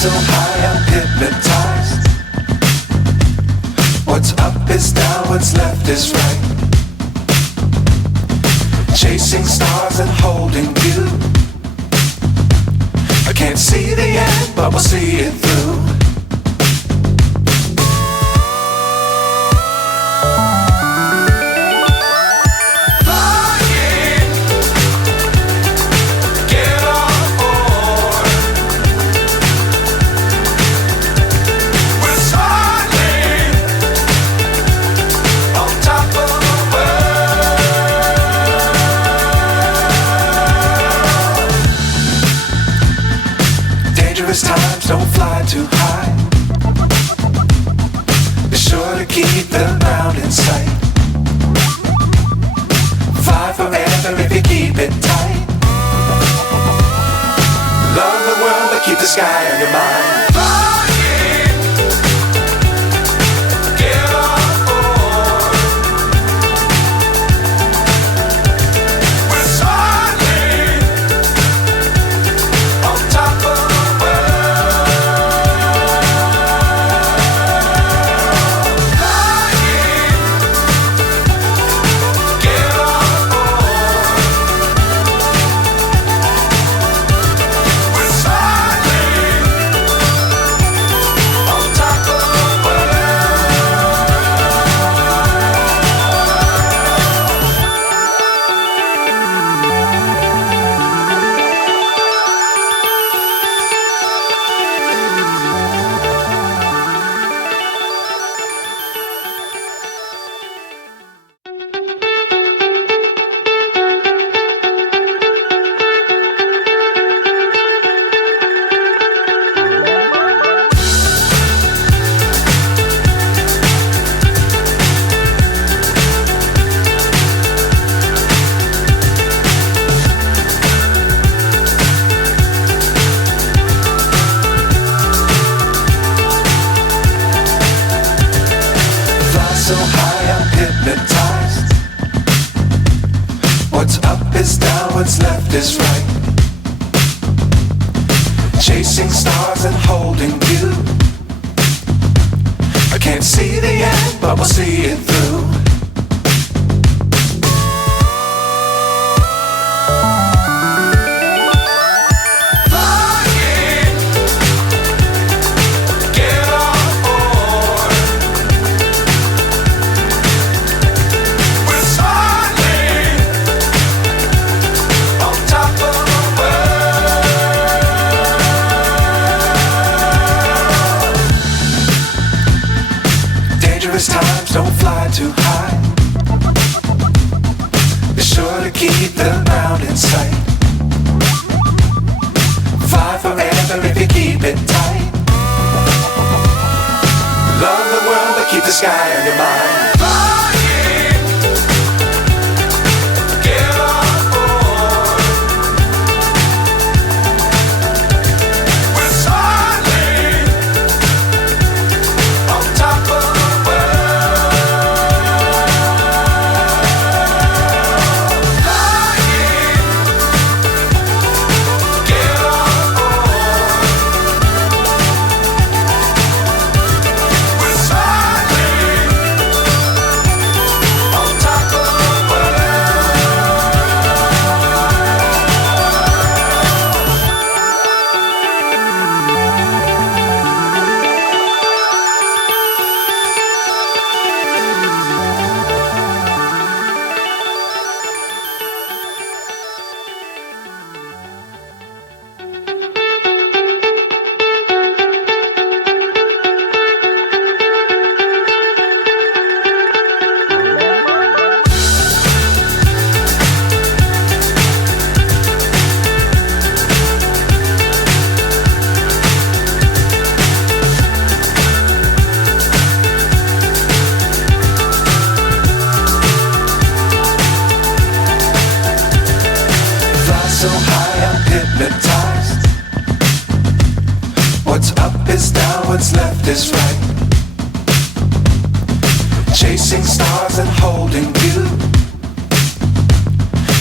so high I'm hypnotized. What's up is down, what's left is right. Chasing stars and holding you. I can't see the end, but we'll see it through. Times don't fly too high. Be sure to keep the ground in sight. Fly forever if you keep it tight. Love the world but keep the sky on your mind. So high I'm hypnotized. What's up is down, what's left is right. Chasing stars and holding you. I can't see the end, but we'll see it through. Times don't fly too high. Be sure to keep the ground in sight. Fly forever if you keep it tight. Love the world but keep the sky on your mind. So high I'm hypnotized. What's up is down, what's left is right. Chasing stars and holding you.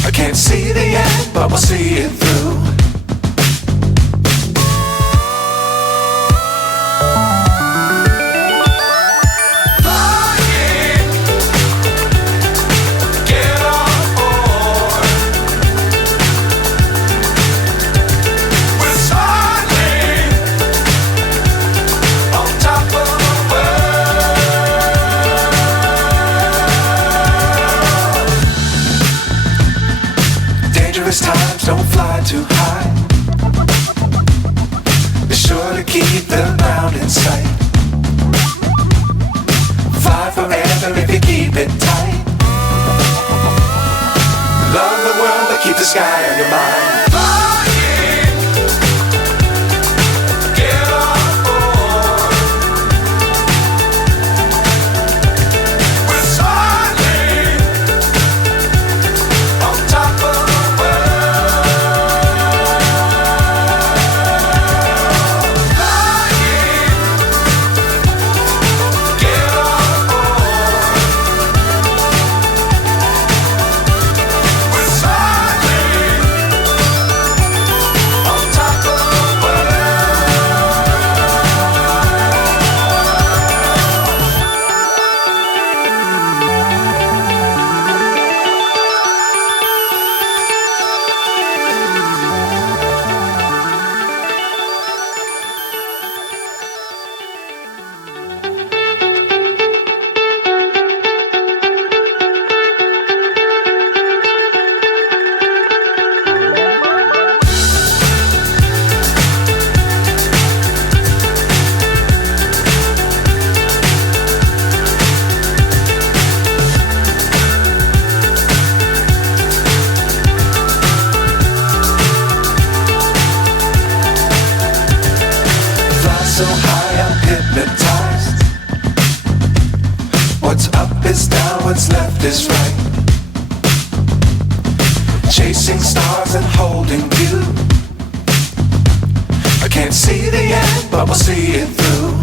I can't see the end, but we'll see it through. too high. Be sure to keep the ground in sight. Fly forever if you keep it tight. Love the world but keep the sky on your mind. So high I'm hypnotized. What's up is down, what's left is right. Chasing stars and holding you. I can't see the end, but we'll see it through.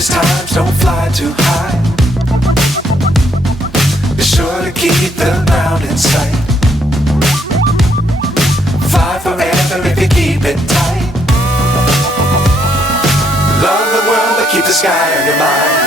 Times don't fly too high. Be sure to keep the ground in sight. Fly forever if you keep it tight. Love the world but keep the sky on your mind.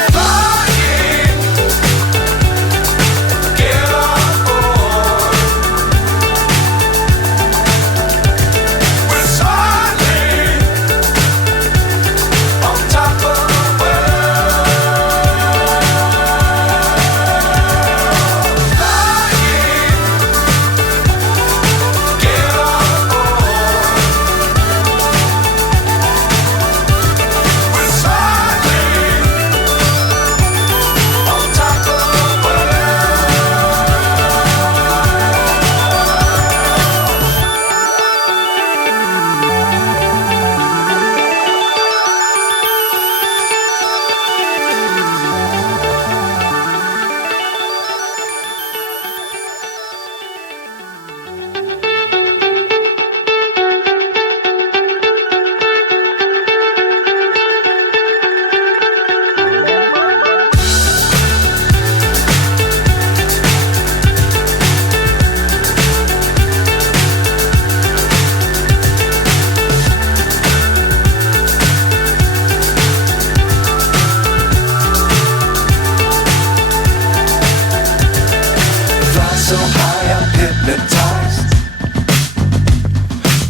So high I'm hypnotized.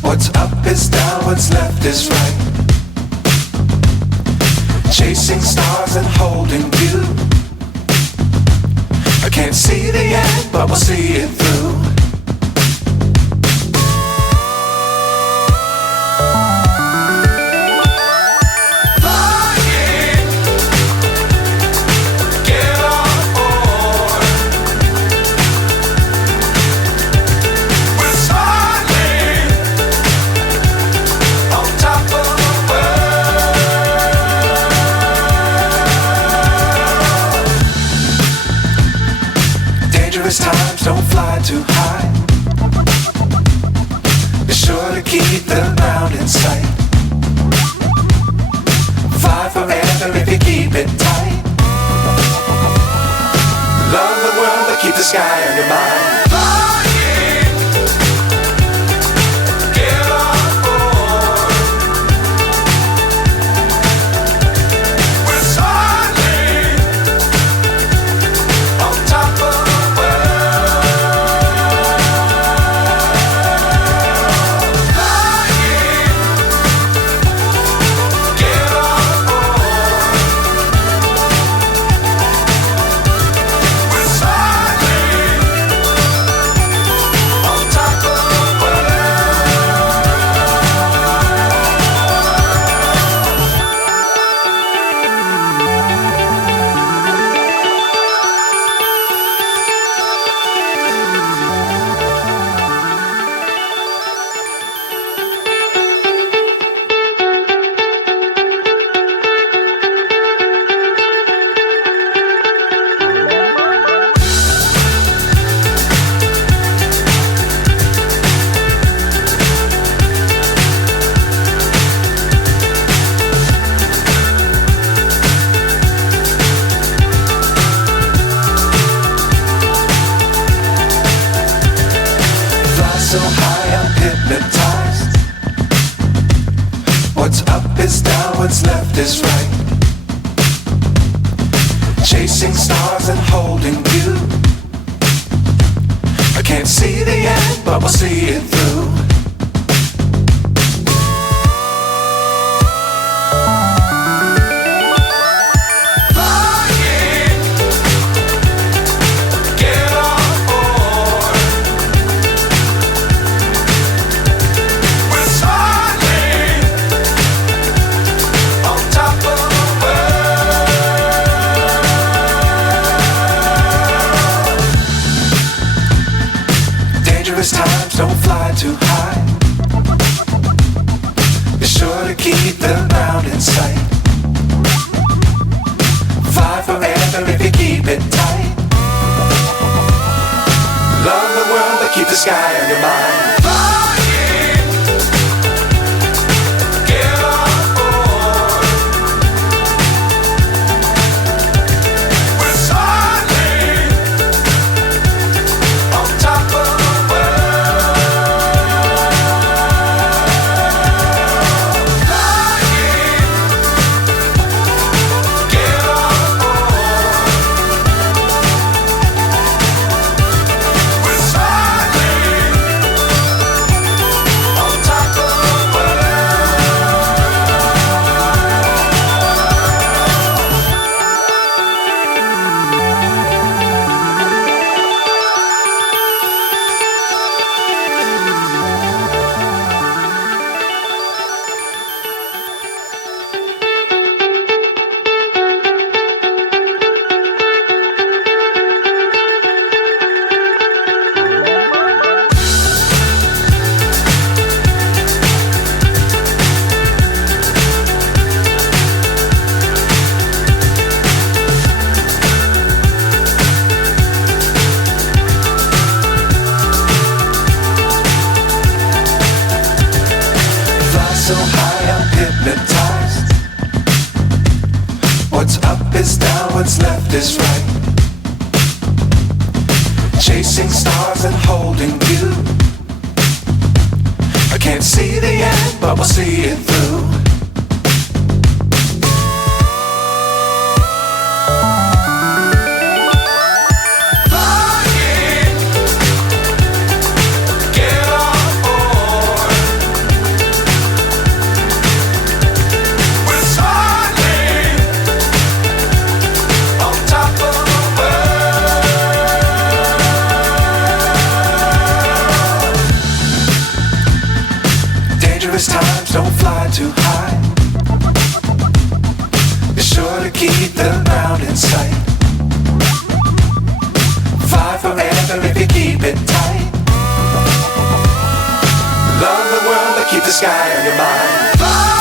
What's up is down, what's left is right. Chasing stars and holding you. I can't see the end, but we'll see it through. Times don't fly too high. Be sure to keep the ground in sight. Fly forever if you keep it tight. Love the world but keep the sky on your mind. Get on board. what's left is right. Chasing stars and holding you. I can't see the end, but we'll see it through. Times don't fly too high. Be sure to keep the ground in sight. Fly forever if you keep it tight. Love the world but keep the sky on your mind. So high I'm hypnotized. What's up is down, what's left is right. Chasing stars and holding you. I can't see the end, but we'll see it through. Times don't fly too high. Be sure to keep the ground in sight. Fly forever if you keep it tight. Love the world but keep the sky on your mind.